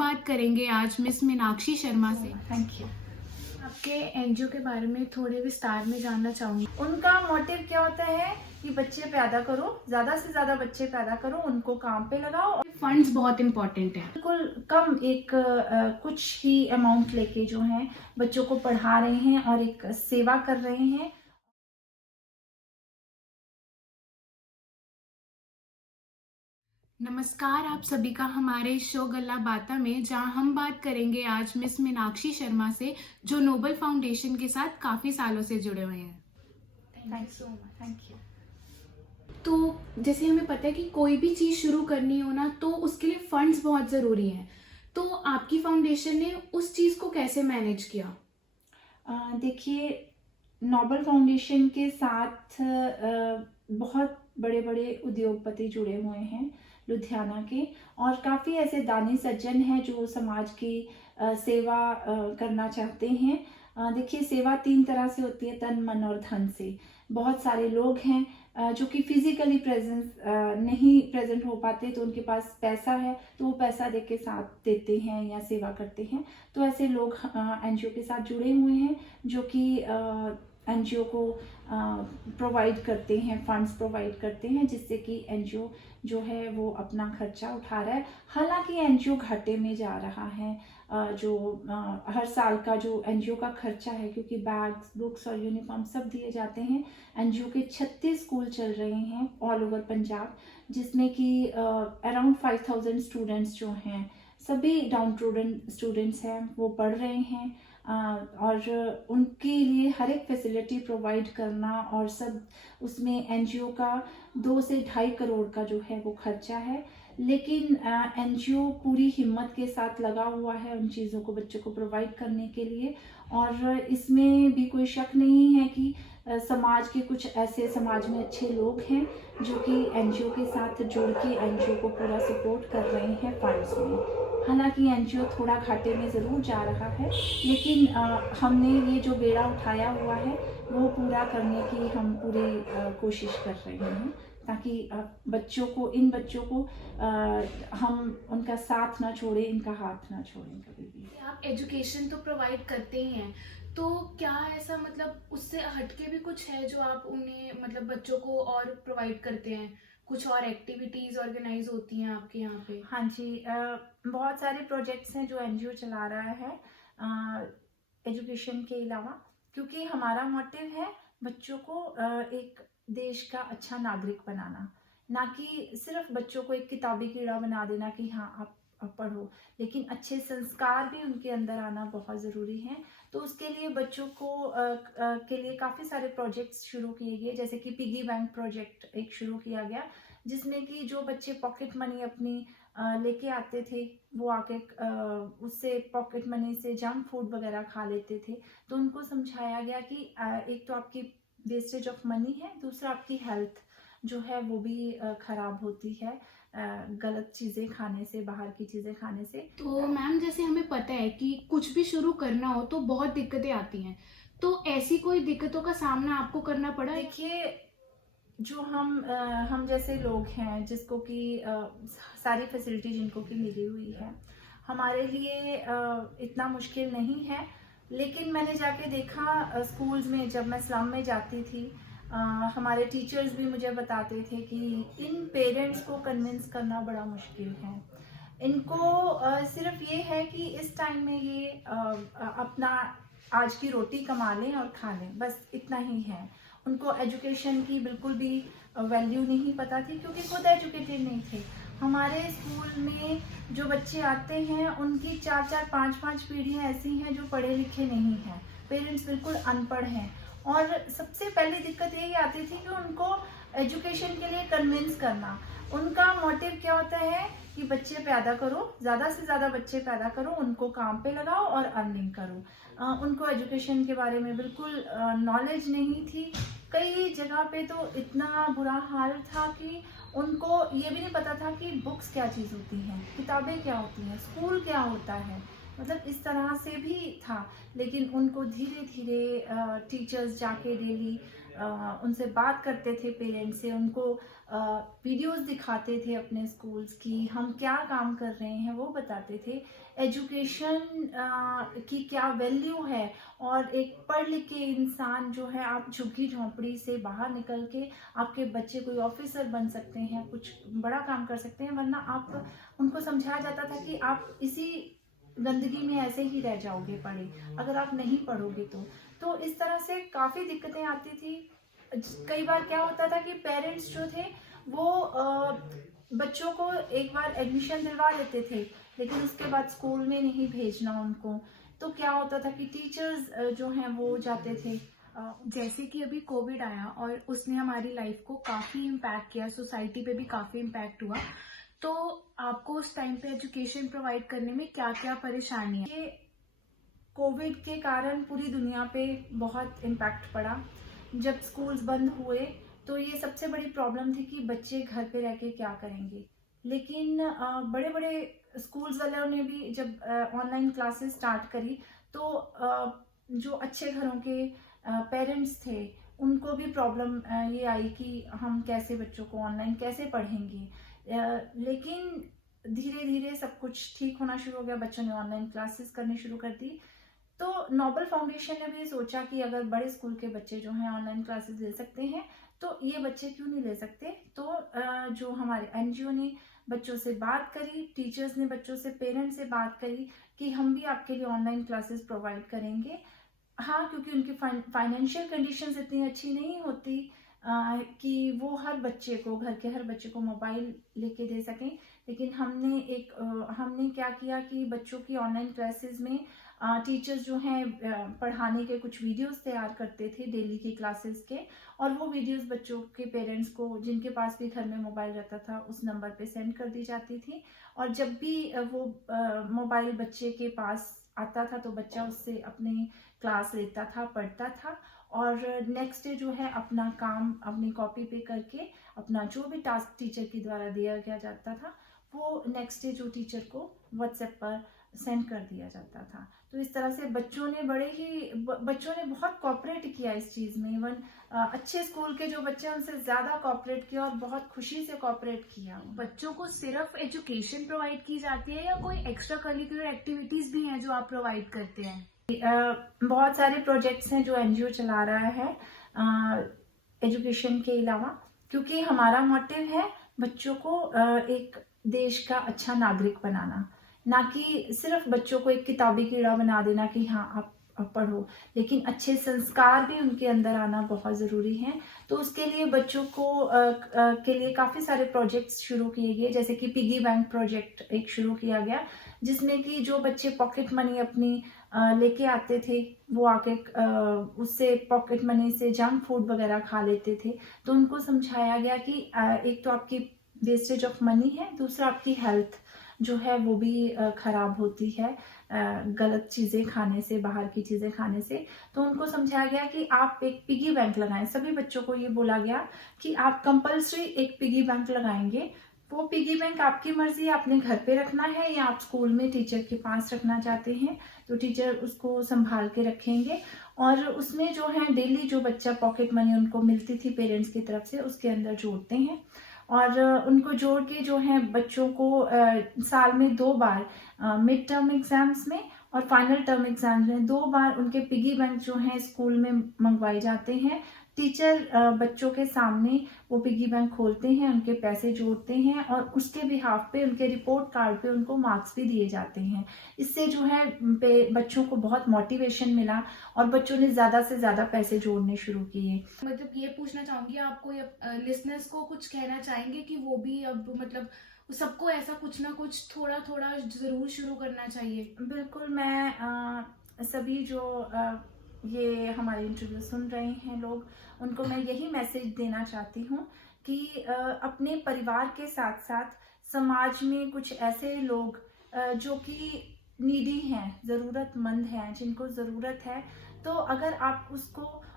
बात करेंगे आज मिस मीनाक्षी शर्मा से। Thank you. आपके एनजीओ के बारे में थोड़े विस्तार में जानना चाहूंगी। उनका मोटिव क्या होता है कि बच्चे पैदा करो, ज्यादा से ज्यादा बच्चे पैदा करो, उनको काम पे लगाओ और फंड्स बहुत इंपॉर्टेंट है। बिल्कुल कम एक कुछ ही अमाउंट लेके जो है बच्चों को पढ़ा रहे हैं और एक सेवा कर रहे हैं। नमस्कार आप सभी का हमारे शो गल्ला बाता में, जहां हम बात करेंगे आज मिस मीनाक्षी शर्मा से, जो नोबल फाउंडेशन के साथ काफी सालों से जुड़े हुए हैं। Thank you so much. Thank you. तो जैसे हमें पता है कि कोई भी चीज़ शुरू करनी हो ना, तो उसके लिए फंड्स बहुत ज़रूरी हैं। तो आपकी फाउंडेशन ने उस चीज़ को कैसे मैनेज किया? देखिए, नोबल फाउंडेशन के साथ बहुत बड़े बड़े उद्योगपति जुड़े हुए हैं लुधियाना के, और काफ़ी ऐसे दानी सज्जन हैं जो समाज की सेवा करना चाहते हैं। देखिए, सेवा 3 तरह से होती है, तन मन और धन से। बहुत सारे लोग हैं जो कि फिजिकली नहीं प्रेजेंट हो पाते, तो उनके पास पैसा है तो वो पैसा दे के साथ देते हैं या सेवा करते हैं। तो ऐसे लोग एनजीओ के साथ जुड़े हुए हैं जो कि एनजीओ को प्रोवाइड करते हैं, फंड्स प्रोवाइड करते हैं, जिससे कि एनजीओ जो है वो अपना खर्चा उठा रहा है। हालांकि एनजीओ घाटे में जा रहा है। जो हर साल का जो एनजीओ का खर्चा है, क्योंकि बैग्स, बुक्स और यूनिफॉर्म सब दिए जाते हैं। एनजीओ के 36 स्कूल चल रहे हैं ऑल ओवर पंजाब, जिसमें कि अराउंड 5000 स्टूडेंट्स जो हैं, सभी डाउन ट्रोडन स्टूडेंट्स हैं, वो पढ़ रहे हैं। और उनके लिए हर एक फैसिलिटी प्रोवाइड करना और सब, उसमें एनजीओ का 2 से 2.5 करोड़ का जो है वो खर्चा है। लेकिन एनजीओ पूरी हिम्मत के साथ लगा हुआ है उन चीज़ों को बच्चों को प्रोवाइड करने के लिए। और इसमें भी कोई शक नहीं है कि समाज के कुछ ऐसे समाज में अच्छे लोग हैं जो कि एनजीओ के साथ जुड़ के एनजीओ को पूरा सपोर्ट कर रहे हैं फंड्स में। हालांकि एनजीओ थोड़ा घाटे में ज़रूर जा रहा है, लेकिन हमने ये जो बेड़ा उठाया हुआ है वो पूरा करने की हम पूरी कोशिश कर रहे हैं, ताकि इन बच्चों को हम उनका साथ ना छोड़ें, इनका हाथ ना छोड़ें कभी भी। आप एजुकेशन तो प्रोवाइड करते ही हैं, तो क्या ऐसा मतलब उससे हटके भी कुछ है जो आप उन्हें मतलब बच्चों को और प्रोवाइड करते हैं? कुछ और एक्टिविटीज ऑर्गेनाइज होती हैं आपके यहाँ पे? हाँ जी, बहुत सारे प्रोजेक्ट्स हैं जो एनजीओ चला रहा है एजुकेशन के अलावा, क्योंकि हमारा मोटिव है बच्चों को एक देश का अच्छा नागरिक बनाना, ना कि सिर्फ बच्चों को एक किताबी कीड़ा बना देना कि हाँ आप पढ़ो, लेकिन अच्छे संस्कार भी उनके अंदर आना बहुत ज़रूरी है। तो उसके लिए बच्चों को के लिए काफ़ी सारे प्रोजेक्ट्स शुरू किए गए, जैसे कि पिगी बैंक प्रोजेक्ट एक शुरू किया गया, जिसमें कि जो बच्चे पॉकेट मनी अपनी लेके आते थे, वो आके उससे पॉकेट मनी से जंक फूड वगैरह खा लेते थे। तो उनको समझाया गया कि एक तो आपकी वेस्टेज ऑफ मनी है, दूसरा आपकी हेल्थ जो है वो भी खराब होती है गलत चीज़ें खाने से, बाहर की चीज़ें खाने से। तो मैम, जैसे हमें पता है कि कुछ भी शुरू करना हो तो बहुत दिक्कतें आती हैं, तो ऐसी कोई दिक्कतों का सामना आपको करना पड़ा? देखिए, जो हम जैसे लोग हैं जिसको कि सारी फैसिलिटी जिनको कि मिली हुई है, हमारे लिए इतना मुश्किल नहीं है। लेकिन मैंने जाके देखा स्कूल्स में, जब मैं स्लम में जाती थी, हमारे टीचर्स भी मुझे बताते थे कि इन पेरेंट्स को कन्विंस करना बड़ा मुश्किल है। इनको सिर्फ ये है कि इस टाइम में ये अपना आज की रोटी कमा लें और खा लें, बस इतना ही है। उनको एजुकेशन की बिल्कुल भी वैल्यू नहीं पता थी, क्योंकि खुद एजुकेटेड नहीं थे। हमारे स्कूल में जो बच्चे आते हैं उनकी 4-4, 5-5 पीढ़ियाँ ऐसी हैं जो पढ़े लिखे नहीं हैं, पेरेंट्स बिल्कुल अनपढ़ हैं। और सबसे पहली दिक्कत यही आती थी कि उनको एजुकेशन के लिए कन्विंस करना। उनका मोटिव क्या होता है कि बच्चे पैदा करो, ज़्यादा से ज़्यादा बच्चे पैदा करो, उनको काम पे लगाओ और अर्निंग करो। उनको एजुकेशन के बारे में बिल्कुल नॉलेज नहीं थी। कई जगह पे तो इतना बुरा हाल था कि उनको ये भी नहीं पता था कि बुक्स क्या चीज़ होती हैं, किताबें क्या होती हैं, स्कूल क्या होता है। मतलब इस तरह से भी था। लेकिन उनको धीरे धीरे टीचर्स जाके डेली उनसे बात करते थे, पेरेंट्स से, उनको वीडियोस दिखाते थे अपने स्कूल्स की, हम क्या काम कर रहे हैं वो बताते थे, एजुकेशन की क्या वैल्यू है, और एक पढ़ लिख के इंसान जो है, आप झुग्गी झोंपड़ी से बाहर निकल के आपके बच्चे कोई ऑफिसर बन सकते हैं, कुछ बड़ा काम कर सकते हैं, वरना आप उनको समझाया जाता था कि आप इसी गंदगी में ऐसे ही रह जाओगे पढ़े, अगर आप नहीं पढ़ोगे तो इस तरह से काफ़ी दिक्कतें आती थी। कई बार क्या होता था कि पेरेंट्स जो थे वो बच्चों को एक बार एडमिशन दिलवा देते थे, लेकिन उसके बाद स्कूल में नहीं भेजना उनको, तो क्या होता था कि टीचर्स जो हैं वो जाते थे। जैसे कि अभी कोविड आया और उसने हमारी लाइफ को काफ़ी इम्पैक्ट किया, सोसाइटी पे भी काफ़ी इम्पैक्ट हुआ, तो आपको उस टाइम पे एजुकेशन प्रोवाइड करने में क्या क्या परेशानी है? ये कोविड के कारण पूरी दुनिया पे बहुत इम्पैक्ट पड़ा। जब स्कूल्स बंद हुए तो ये सबसे बड़ी प्रॉब्लम थी कि बच्चे घर पे रह के क्या करेंगे। लेकिन बड़े बड़े स्कूल्स वालों ने भी जब ऑनलाइन क्लासेस स्टार्ट करी तो जो अच्छे घरों के पेरेंट्स थे उनको भी प्रॉब्लम ये आई कि हम कैसे बच्चों को ऑनलाइन कैसे पढ़ेंगे। लेकिन धीरे धीरे सब कुछ ठीक होना शुरू हो गया, बच्चों ने ऑनलाइन क्लासेस करनी शुरू कर दी। तो नोबल फाउंडेशन ने भी सोचा कि अगर बड़े स्कूल के बच्चे जो हैं ऑनलाइन क्लासेस ले सकते हैं तो ये बच्चे क्यों नहीं ले सकते। तो जो हमारे एनजीओ ने बच्चों से बात करी, टीचर्स ने बच्चों से, पेरेंट्स से बात करी कि हम भी आपके लिए ऑनलाइन क्लासेस प्रोवाइड करेंगे। हाँ, क्योंकि उनकी फाइनेंशियल कंडीशंस इतनी अच्छी नहीं होती कि वो हर बच्चे को, घर के हर बच्चे को मोबाइल लेके दे सकें। लेकिन हमने क्या किया कि बच्चों की ऑनलाइन क्लासेस में टीचर्स जो हैं पढ़ाने के कुछ वीडियोस तैयार करते थे डेली की क्लासेस के, और वो वीडियोस बच्चों के पेरेंट्स को, जिनके पास भी घर में मोबाइल रहता था, उस नंबर पे सेंड कर दी जाती थी। और जब भी वो मोबाइल बच्चे के पास आता था तो बच्चा उससे अपनी क्लास लेता था, पढ़ता था, और नेक्स्ट डे जो है अपना काम अपनी कॉपी पे करके, अपना जो भी टास्क टीचर के द्वारा दिया गया जाता था वो नेक्स्ट डे जो टीचर को व्हाट्सएप पर सेंड कर दिया जाता था। तो इस तरह से बच्चों ने बहुत कॉपरेट किया इस चीज़ में। इवन अच्छे स्कूल के जो बच्चे उनसे ज़्यादा कॉपरेट किया और बहुत खुशी से कॉपरेट किया। बच्चों को सिर्फ एजुकेशन प्रोवाइड की जाती है या कोई एक्स्ट्रा करिकुलर एक्टिविटीज भी हैं जो आप प्रोवाइड करते हैं? बहुत सारे प्रोजेक्ट्स हैं जो एनजीओ चला रहा है एजुकेशन के अलावा, क्योंकि हमारा मोटिव है बच्चों को एक देश का अच्छा नागरिक बनाना, ना कि सिर्फ बच्चों को एक किताबी कीड़ा बना देना कि हाँ आप पढ़ो, लेकिन अच्छे संस्कार भी उनके अंदर आना बहुत ज़रूरी है। तो उसके लिए बच्चों को के लिए काफ़ी सारे प्रोजेक्ट्स शुरू किए गए, जैसे कि पिगी बैंक प्रोजेक्ट एक शुरू किया गया, जिसमें कि जो बच्चे पॉकेट मनी अपनी लेके आते थे वो आके उससे पॉकेट मनी से जंक फूड वगैरह खा लेते थे। तो उनको समझाया गया कि एक तो आपकी वेस्टेज ऑफ मनी है, दूसरा आपकी हेल्थ जो है वो भी ख़राब होती है गलत चीज़ें खाने से, बाहर की चीज़ें खाने से। तो उनको समझाया गया कि आप एक पिगी बैंक लगाएं। सभी बच्चों को ये बोला गया कि आप कंपल्सरी एक पिगी बैंक लगाएंगे। वो पिगी बैंक आपकी मर्जी है, आपने घर पे रखना है या आप स्कूल में टीचर के पास रखना चाहते हैं तो टीचर उसको संभाल के रखेंगे। और उसमें जो है डेली जो बच्चा पॉकेट मनी उनको मिलती थी पेरेंट्स की तरफ से उसके अंदर जोड़ते हैं, और उनको जोड़ के जो है बच्चों को साल में 2 बार मिड टर्म एग्जाम्स में और फाइनल टर्म एग्जाम्स में 2 बार उनके पिगी बैंक जो हैं स्कूल में मंगवाए जाते हैं। टीचर बच्चों के सामने वो पिगी बैंक खोलते हैं, उनके पैसे जोड़ते हैं और उसके बिहाफ पे उनके रिपोर्ट कार्ड पे उनको मार्क्स भी दिए जाते हैं। इससे जो है बच्चों को बहुत मोटिवेशन मिला और बच्चों ने ज़्यादा से ज़्यादा पैसे जोड़ने शुरू किए। मतलब ये पूछना चाहूँगी आपको, लिसनर्स को कुछ कहना चाहेंगे कि वो भी अब मतलब सबको ऐसा कुछ ना कुछ थोड़ा थोड़ा ज़रूर शुरू करना चाहिए? बिल्कुल, मैं सभी जो ये हमारे इंटरव्यू सुन रहे हैं लोग, उनको मैं यही मैसेज देना चाहती हूँ कि अपने परिवार के साथ साथ समाज में कुछ ऐसे लोग जो कि नीडी हैं, ज़रूरतमंद हैं, जिनको ज़रूरत है, तो अगर आप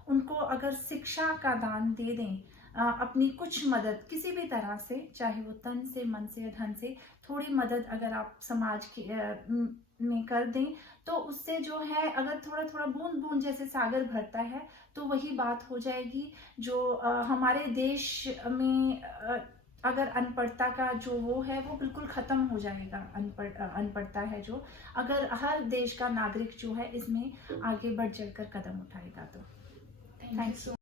उनको अगर शिक्षा का दान दे दें, अपनी कुछ मदद किसी भी तरह से, चाहे वो तन से, मन से या धन से, थोड़ी मदद अगर आप समाज की में कर दें, तो उससे जो है अगर थोड़ा थोड़ा बूंद बूंद जैसे सागर भरता है, तो वही बात हो जाएगी जो हमारे देश में अगर अनपढ़ता का जो वो है वो बिल्कुल ख़त्म हो जाएगा। अनपढ़ता है जो, अगर हर देश का नागरिक जो है इसमें आगे बढ़ चढ़कर कदम उठाएगा तो। Thank you so